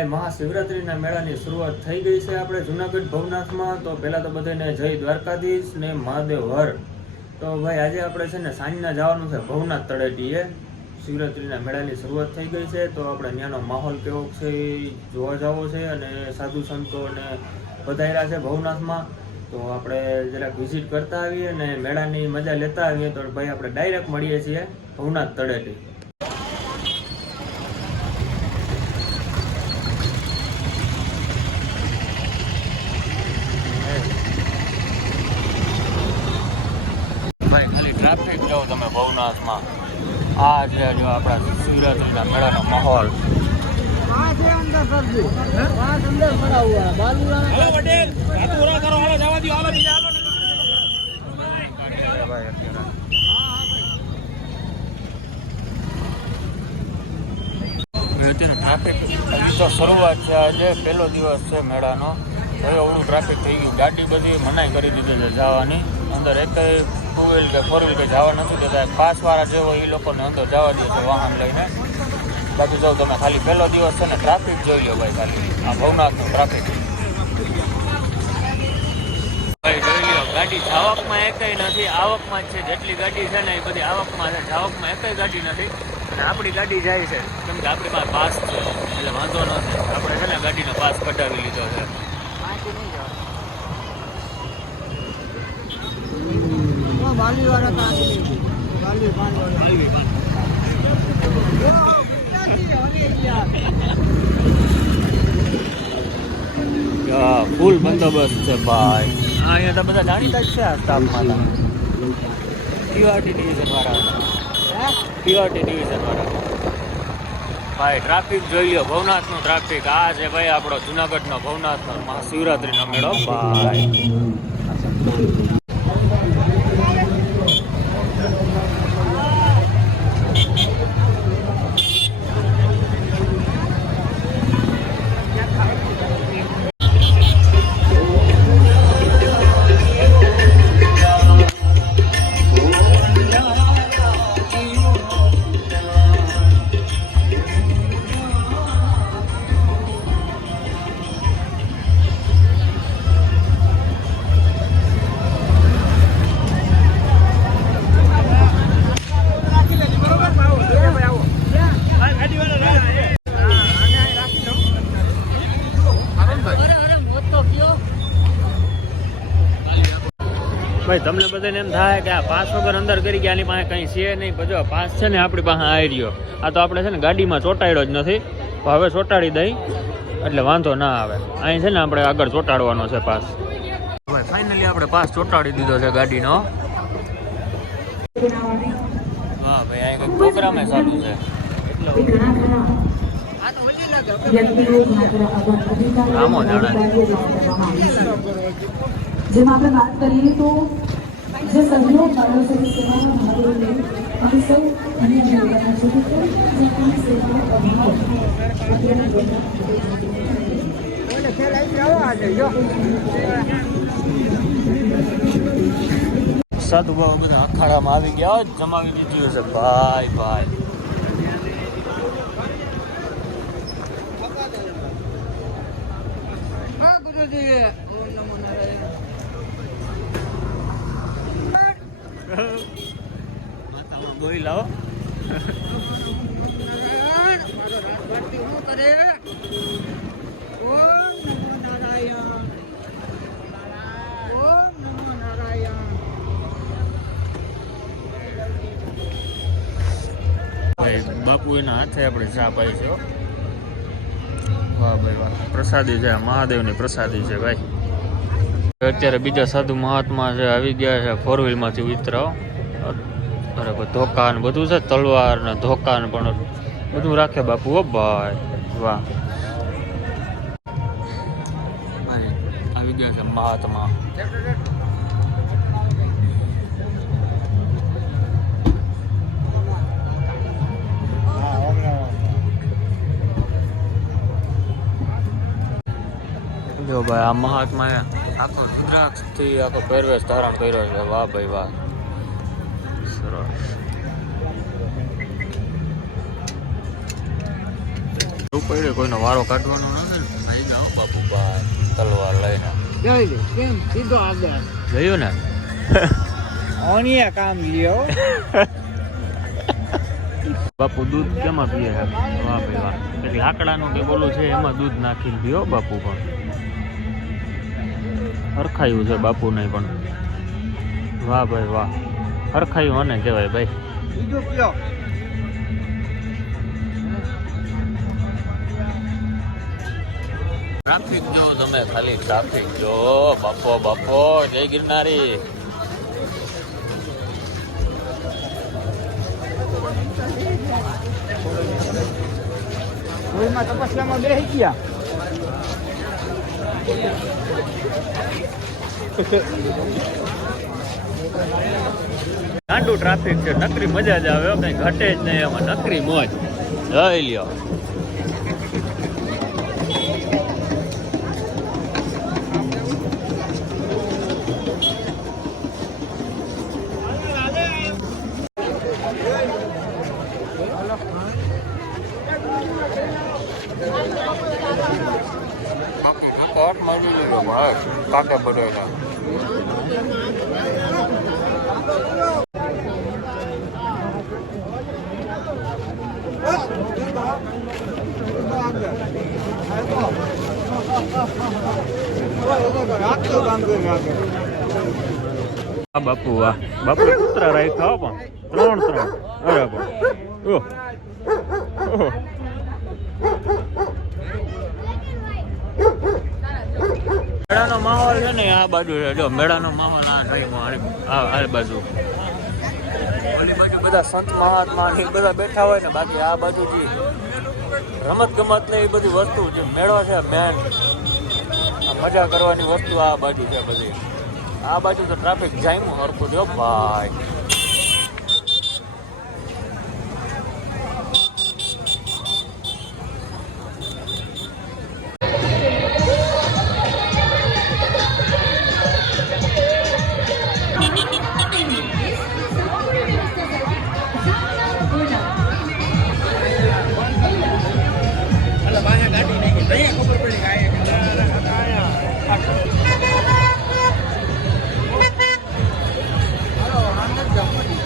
ભાઈ, મહાશિવરાત્રિના મેળાની શરૂઆત થઈ ગઈ છે આપણે જુનાગઢ ભવનાથમાં. તો પહેલાં તો બધાને જય દ્વારકાધીશ ને મહાદેવ હર. તો ભાઈ, આજે આપણે છે ને સાંજના જવાનું છે ભવનાથ તળેટીએ. શિવરાત્રિના મેળાની શરૂઆત થઈ ગઈ છે. તો આપણે ત્યાંનો માહોલ કેવો છે જોવા જવો છે અને સાધુ સંતોને વધાર્યા છે ભવનાથમાં. તો આપણે જરાક વિઝિટ કરતા આવીએ અને મેળાની મજા લેતા આવીએ. તો ભાઈ, આપણે ડાયરેક્ટ મળીએ છીએ ભવનાથ તળેટી ભાઈ ખાલી ટ્રાફિક જો સોમનાથમાં. આ છે જો આપણા શિવરાત્રિના મેળાનો માહોલ. તો શરૂઆત છે આજે, પહેલો દિવસ છે મેળાનો. હવે ઓળું ટ્રાફિક થઈ ગયું. ગાડી બધી મનાઈ કરી દીધી છે જવાની. અંદર એક ટુ વ્હીલ કે ફોર વ્હીલ કે જવા નથી દેતા. પાસવાળા જે હોય એ લોકોને અંદર જવા દે છે વાહન લઈને. બાકી જો તમે ખાલી પહેલો દિવસ છે ને ટ્રાફિક જોઈ લો ભાઈ ખાલી. આ ભવનાથનું ટ્રાફિક ભાઈ જોઈ લો, ગાડી જાવકમાં એકઈ નથી, આવકમાં જ છે. જેટલી ગાડી છે ને એ બધી આવકમાં છે. જાવકમાં એકઈ ગાડી નથી. અને આપણી ગાડી જાય છે. કેમ કે આપણી પાસે પાસ છે, એટલે વાંધો નથી આપણે છે ને ગાડીનો પાસ કઢાવી લીધો છે. વાલી ફૂલ બંદોબસ્ત છે ભાઈ. હા અહીંયા તો બધા જાણીતા જ છે આ સ્ટાફમાં પીવાટી ડિવિઝન વાળા. પીવાટી ડિવિઝન વાળા. ભાઈ ટ્રાફિક જોઈ લો ભવનાથનો ટ્રાફિક આ છે ભાઈ આપણો જુનાગઢનો ભવનાથનો મહાશિવરાત્રીનો મેળો. ભાઈ. ભાઈ, તમને બધાને એમ થાય કે આ પાસ વગર અંદર કરી ગયા આની પાસે કંઈ છે નહીં. પણ પાસ છે ને, આપણી પાસે આવી આ તો આપણે છે ને ગાડીમાં ચોંટાડ્યો જ નથી. હવે ચોંટાડી દઈ. એટલે વાંધો ના આવે. અહીં છે ને આપણે આગળ ચોંટાડવાનો છે પાસ. ભાઈ ફાઇનલી આપણે પાસ ચોંટાડી દીધો છે ગાડીનો. હા, ભાઈ અહીં છે. આપણે વાત કરીએ તો જે સઘનો બાળકો સાથે સેવામાં ભાગ લઈને અમે સૌ અને જોડાયા છો કે સાધુ બાબા બધા અખાડામાં આવી ગયા જમાવી દીધું છે ભાઈ ભાઈ. ઓમ ગોઈ લાવો. બાપુ એના હાથે આપણે ચા પાઈ છે વાહ ભાઈ, વાહ. પ્રસાદી છે, મહાદેવની પ્રસાદી છે, ભાઈ. અત્યારે બીજા સાધુ મહાત્મા છે આવી ગયા છે ફોર વ્હીલમાંથી ઉતરાવ અરે ધોકા ને બધું છે, તલવાર ને ધોકા ને પણ બધું રાખે બાપુ ઓ ભાઈ, વાહ. આવી ગયા છે મહાત્મા. જો ભાઈ આ મહાત્માએ આખો રુદ્રાક્ષથી આખો પહેરવેશ ધારણ કર્યો છે. વાહ ભાઈ વાહ. સરસ. પડે કોઈનો વારો કાઢવાનો નથી ને? આઈ જાઓ બાપુભાઈ તલવાર લઈને. સીધો આગળ જોયું ને. ઓનિયા કામ લ્યો. બાપુ દૂધ કેમાં પીએ? વાહ ભાઈ વાહ. એટલે લાકડાનું કે બોલું છે એમાં દૂધ નાખીને પીઓ બાપુ પણ. હરખાયું છે બાપુ નહીં પણ. વાહ ભાઈ વાહ. હરખાયું હોને કહેવાય ભાઈ. ટ્રાફિક જો તમે ખાલી ટ્રાફિક જો. બાપો બાપો જય ગિરનારી. કોઈમાં તપસ્યામાં બે ગયા? ગાંડું ટ્રાફિક છે, નકરી મજા જ આવે કઈ ઘટે જ નહીં એમાં નકરી મોજ. લઈ લ્યો. કાકે પડે આ બાપુ વાહ બાપુ કૂતરા રાખ્યા હો પણ ત્રણ ત્રણ અરે બાપ ઓહ ઓહો. મેળાનો માહોલ છે ને, આ બાજુ છે. જો, મેળાનો માહોલ આ નહીં આ બાજુ. ઓલી બાજુ બધા સંત મહાત્મા ને બધા બેઠા હોય ને, બાકી આ બાજુ જે રમત ગમત ને એ બધી વસ્તુ જે મેળો છે મેન મજા કરવાની વસ્તુ આ બાજુ છે બધી. આ બાજુ તો ટ્રાફિક જામ્યું હરખું જો ભાઈ. Gracias.